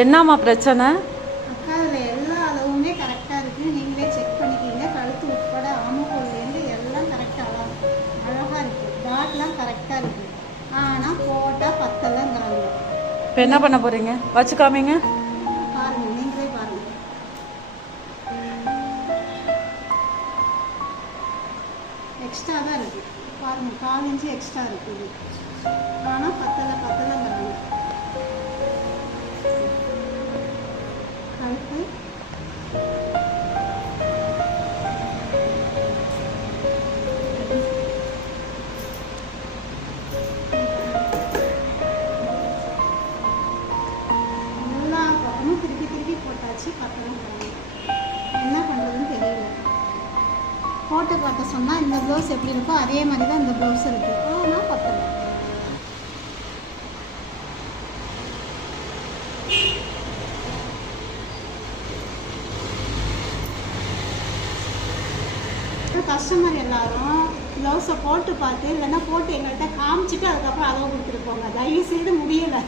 என்னம்மா பிரச்சனை? அக்கா அதில் எல்லா அளவுமே கரெக்டாக இருக்குது. நீங்களே செக் பண்ணிக்கிங்க. கழுத்து உட்பட ஆமக்கோல்லேருந்து எல்லாம் கரெக்டாக அழகாக இருக்குது. டாட்லாம் கரெக்டாக இருக்குது. ஆனால் போட்டால் பத்தலைங்கிறாங்க. இப்போ என்ன பண்ண போகிறீங்க? வச்சு காமிங்க. பாருங்கள், நீங்களே பாருங்கள். எக்ஸ்ட்ரா தான் இருக்குது. பாருங்கள், 4 இன்ச்சு எக்ஸ்ட்ரா இருக்குது. ஆனால் பத்தலைங்கிறாங்க. கழுத்து எல்லா பக்கமும் திருப்பி போட்டாச்சு. பத்தலைங்கிறாங்க. என்ன பண்ணுறதுன்னு தெரியல. போட்டு காட்ட சொன்னால் இந்த ப்ளவுஸ் எப்படி இருக்கோ அதே மாதிரி தான் இந்த ப்ளவுஸ் இருக்குது. ஆனால் பத்தலை. கஸ்டமர் எல்லாரும் ப்ளவுஸை போட்டு பார்த்து இல்லைன்னா போட்டு எங்கள்கிட்ட காமிச்சிட்டு அதுக்கப்புறம் அளவு கொடுத்துட்டு போங்க. தயவு செய்து முடியலை.